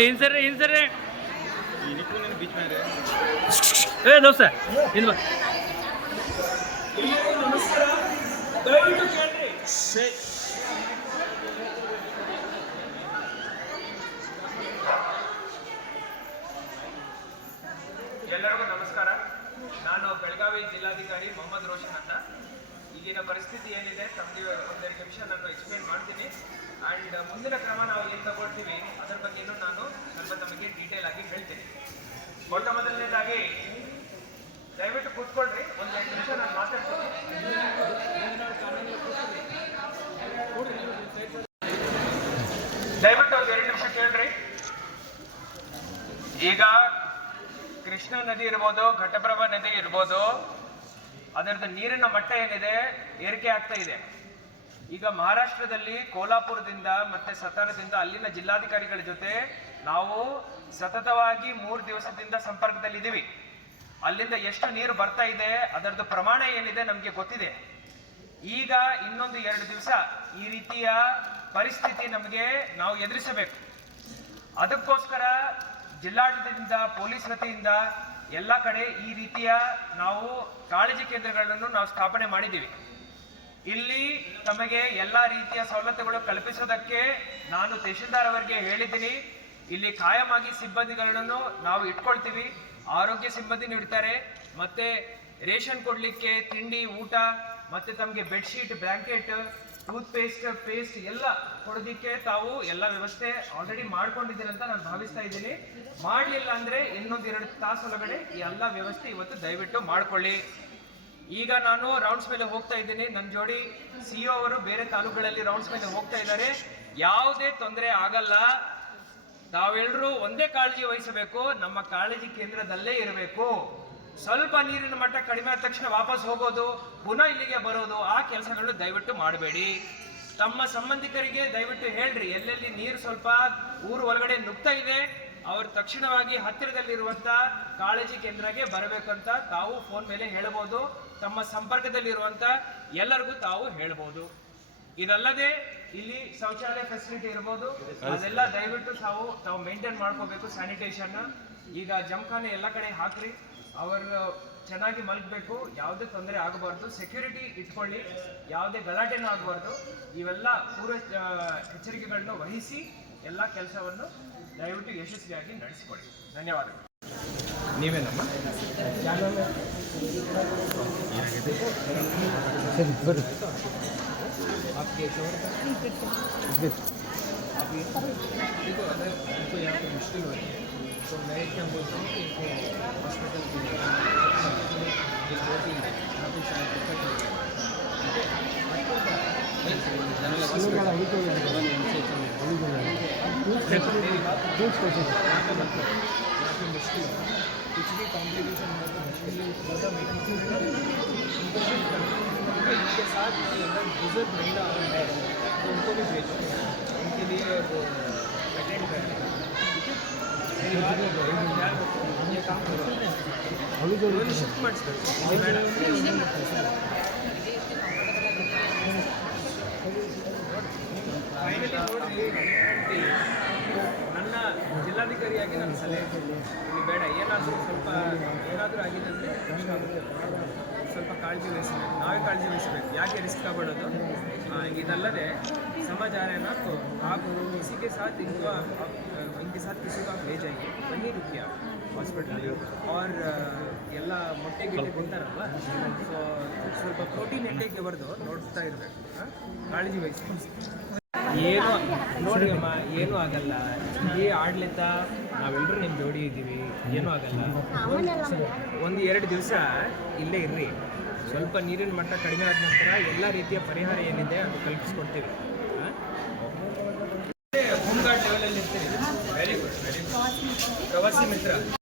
इनसर बीच में ए दोस्त इन ಎಲ್ಲರಿಗೂ ನಮಸ್ಕಾರ. ನಾನು ಬೆಳಗಾವಿ ಜಿಲ್ಲಾಧಿಕಾರಿ ಮೊಹಮ್ಮದ್ ರೋಷನ್ ಅಂತ. ಈಗಿನ ಪರಿಸ್ಥಿತಿ ಏನಿದೆ ತಮಗೆ ಒಂದೆರಡು ನಿಮಿಷ ನಾನು ಎಕ್ಸ್ಪ್ಲೇನ್ ಮಾಡ್ತೀನಿ. ಆ್ಯಂಡ್ ಮುಂದಿನ ಕ್ರಮ ನಾವು ಏನು ತಗೊಳ್ತೀವಿ ಅದರ ಬಗ್ಗೆನೂ ನಾನು ಸ್ವಲ್ಪ ತಮಗೆ ಡೀಟೇಲ್ ಆಗಿ ಹೇಳ್ತೀನಿ. ಮೊಟ್ಟ ಮೊದಲನೇದಾಗಿ ದಯವಿಟ್ಟು ಕೂತ್ಕೊಳ್ರಿ, ಒಂದೆರಡು ನಿಮಿಷ ನಾನು ಮಾತಾಡ್ತೀನಿ. ದಯವಿಟ್ಟು ಒಂದು 2 ನಿಮಿಷ ಕೇಳ್ರಿ. ಈಗ ಕೃಷ್ಣಾ ನದಿ ಇರ್ಬೋದು, ಘಟಪ್ರಭಾ ನದಿ ಇರ್ಬೋದು, ಅದರದ್ದು ನೀರಿನ ಮಟ್ಟ ಏನಿದೆ ಏರಿಕೆ ಆಗ್ತಾ ಇದೆ. ಈಗ ಮಹಾರಾಷ್ಟ್ರದಲ್ಲಿ ಕೋಲ್ಹಾಪುರದಿಂದ ಮತ್ತೆ ಸತಾರದಿಂದ ಅಲ್ಲಿನ ಜಿಲ್ಲಾಧಿಕಾರಿಗಳ ಜೊತೆ ನಾವು ಸತತವಾಗಿ 3 ದಿವಸದಿಂದ ಸಂಪರ್ಕದಲ್ಲಿದ್ದೀವಿ. ಅಲ್ಲಿಂದ ಎಷ್ಟು ನೀರು ಬರ್ತಾ ಇದೆ ಅದರದ್ದು ಪ್ರಮಾಣ ಏನಿದೆ ನಮಗೆ ಗೊತ್ತಿದೆ. ಈಗ ಇನ್ನೊಂದು 2 ದಿವಸ ಈ ರೀತಿಯ ಪರಿಸ್ಥಿತಿ ನಮಗೆ ನಾವು ಎದುರಿಸಬೇಕು. ಅದಕ್ಕೋಸ್ಕರ ಜಿಲ್ಲಾಡಳಿತದಿಂದ ಪೊಲೀಸ್ ವತಿಯಿಂದ ಎಲ್ಲ ಕಡೆ ಈ ರೀತಿಯ ನಾವು ಕಾಳಜಿ ಕೇಂದ್ರಗಳನ್ನು ನಾವು ಸ್ಥಾಪನೆ ಮಾಡಿದ್ದೀವಿ. ಇಲ್ಲಿ ತಮಗೆ ಎಲ್ಲ ರೀತಿಯ ಸವಲತ್ತುಗಳು ಕಲ್ಪಿಸೋದಕ್ಕೆ ನಾನು ತಹಶೀಲ್ದಾರ್ ಅವರಿಗೆ ಹೇಳಿದ್ದೀನಿ. ಇಲ್ಲಿ ಕಾಯಮಾಗಿ ಸಿಬ್ಬಂದಿಗಳನ್ನು ನಾವು ಇಟ್ಕೊಳ್ತೀವಿ. ಆರೋಗ್ಯ ಸಿಬ್ಬಂದಿನೂ ಇಡ್ತಾರೆ, ಮತ್ತೆ ರೇಷನ್ ಕೊಡ್ಲಿಕ್ಕೆ ತಿಂಡಿ, ಊಟ, ಮತ್ತೆ ತಮಗೆ ಬೆಡ್ಶೀಟ್, ಬ್ಲಾಂಕೆಟ್, ಪೇಸ್ಟ್ ಎಲ್ಲ ಕೊಡೋದಿಕ್ಕೆ ತಾವು ಎಲ್ಲ ವ್ಯವಸ್ಥೆ ಆಲ್ರೆಡಿ ಮಾಡ್ಕೊಂಡಿದ್ದೀರಿ ಅಂತ ನಾನು ಭಾವಿಸ್ತಾ ಇದ್ದೀನಿ. ಮಾಡಲಿಲ್ಲ ಅಂದ್ರೆ ಇನ್ನೊಂದು 2 ತಾಸು ಒಳಗಡೆ ಈ ಎಲ್ಲ ವ್ಯವಸ್ಥೆ ಇವತ್ತು ದಯವಿಟ್ಟು ಮಾಡ್ಕೊಳ್ಳಿ. ಈಗ ನಾನು ರೌಂಡ್ಸ್ ಮೇಲೆ ಹೋಗ್ತಾ ಇದ್ದೀನಿ. ನನ್ನ ಜೋಡಿ CO ಅವರು ಬೇರೆ ತಾಲೂಕುಗಳಲ್ಲಿ ರೌಂಡ್ಸ್ ಮೇಲೆ ಹೋಗ್ತಾ ಇದ್ದಾರೆ. ಯಾವುದೇ ತೊಂದರೆ ಆಗಲ್ಲ. ತಾವೆಲ್ಲರೂ ಒಂದೇ ಕಾಳಜಿ ವಹಿಸಬೇಕು. ನಮ್ಮ ಕಾಳಜಿ ಕೇಂದ್ರದಲ್ಲೇ ಇರಬೇಕು. ಸ್ವಲ್ಪ ನೀರಿನ ಮಟ್ಟ ಕಡಿಮೆ ಆದ ತಕ್ಷಣ ವಾಪಸ್ ಹೋಗೋದು, ಪುನಃ ಇಲ್ಲಿಗೆ ಬರೋದು, ಆ ಕೆಲಸಗಳನ್ನು ದಯವಿಟ್ಟು ಮಾಡಬೇಡಿ. ತಮ್ಮ ಸಂಬಂಧಿಕರಿಗೆ ದಯವಿಟ್ಟು ಹೇಳ್ರಿ, ಎಲ್ಲೆಲ್ಲಿ ನೀರು ಸ್ವಲ್ಪ ಊರು ಒಳಗಡೆ ನುಗ್ತಾ ಇದೆ ಅವರು ತಕ್ಷಣವಾಗಿ ಹತ್ತಿರದಲ್ಲಿರುವಂತ ಕಾಳಜಿ ಕೇಂದ್ರಕ್ಕೆ ಬರಬೇಕಂತ ತಾವು ಫೋನ್ ಮೇಲೆ ಹೇಳಬಹುದು. ತಮ್ಮ ಸಂಪರ್ಕದಲ್ಲಿರುವಂತ ಎಲ್ಲರಿಗೂ ತಾವು ಹೇಳ್ಬೋದು. ಇದಲ್ಲದೆ ಇಲ್ಲಿ ಶೌಚಾಲಯ ಫೆಸಿಲಿಟಿ ಇರ್ಬೋದು, ಅದೆಲ್ಲ ದಯವಿಟ್ಟು ತಾವು ಮೇಂಟೈನ್ ಮಾಡ್ಕೋಬೇಕು. ಸ್ಯಾನಿಟೇಷನ್ ಈಗ ಜಮಖಾನೆ ಎಲ್ಲ ಕಡೆ ಹಾಕ್ರಿ. ಅವರು ಚೆನ್ನಾಗಿ ಮಲಗಬೇಕು, ಯಾವುದೇ ತೊಂದರೆ ಆಗಬಾರ್ದು. ಸೆಕ್ಯೂರಿಟಿ ಇಟ್ಕೊಳ್ಳಿ, ಯಾವುದೇ ಗಲಾಟೆನೂ ಆಗಬಾರ್ದು. ಇವೆಲ್ಲ ಪೂರ್ವ ಎಚ್ಚರಿಕೆಗಳನ್ನು ವಹಿಸಿ ಎಲ್ಲ ಕೆಲಸವನ್ನು ದಯವಿಟ್ಟು ಯಶಸ್ವಿಯಾಗಿ ನಡೆಸಿಕೊಳ್ಳಿ. ಧನ್ಯವಾದಗಳು. ನೀವೇನಮ್ಮ? आपके शोर का आप ये देखो, अगर उनको यहाँ पर मुश्किल हो रही है तो मैं क्या बोलता हूँ कि इनको हॉस्पिटल की बहुत ही यहाँ पे शायद दिक्कत हो मुश्किल है, कुछ भी कॉम्प्लिकेशन हो तो ज़्यादा इनके साथ अगर बुजुर्ग महिला है तो उनको भी भेजो, उनके लिए वो अटेंड करें. ठीक है, ಶಿಫ್ಟ್ ಮಾಡಿಸ್ಬೇಕು ಇಲ್ಲಿ ಬೇಡ. ಫೈನಲಿ ನೋಡ್ರಿ, ನನ್ನ ಜಿಲ್ಲಾಧಿಕಾರಿಯಾಗಿ ನನ್ನ ಸಲಹೆ ಇಲ್ಲಿ ಬೇಡ. ಏನಾದರೂ ಆಗಿದೆ ಅಂದರೆ ಕಷ್ಟ ಆಗುತ್ತೆ. ಸ್ವಲ್ಪ ಕಾಳಜಿ ವಹಿಸಬೇಕು, ನಾವೇ ಕಾಳಜಿ ವಹಿಸಬೇಕು. ಯಾಕೆ ರಿಸ್ಕ್ ತಗೊಳ್ಳೋದು? ಇದಲ್ಲದೆ समाज आ रहा है ना, तो आप किसी के साथ इनके साथ किसी का ले जाइए, वहीं रुकिए आप ಹಾಸ್ಪಿಟಲ್. और ಎಲ್ಲ ಮೊಟ್ಟೆ ಗಿಟ್ಟೆ ಕೊಡ್ತಾರಲ್ವ, ಸೊ ಸ್ವಲ್ಪ ಪ್ರೋಟೀನ್ ಇಂಟೇಕ್ಗೆ ಬರೆದು ನೋಡ್ತಾ ಇರಬೇಕು, ಕಾಳಜಿ ವಹಿಸಿ. ಏನು ನೋಡಿ ಅಮ್ಮ, ಏನೂ ಆಗಲ್ಲ. ಈ ಆಡಳಿತ ನಾವೆಲ್ಲರೂ ನಿಮ್ಮ ಜೋಡಿ ಇದ್ದೀವಿ, ಏನೂ ಆಗಲ್ಲ. 1-2 ದಿವಸ ಇಲ್ಲೇ ಇರ್ರಿ. ಸ್ವಲ್ಪ ನೀರಿನ ಮಟ್ಟ ಕಡಿಮೆ ಆದ ನಂತರ ಎಲ್ಲ ರೀತಿಯ ಪರಿಹಾರ ಏನಿದೆ ಅದು ಕಲ್ಪಿಸ್ಕೊಡ್ತೀವಿ.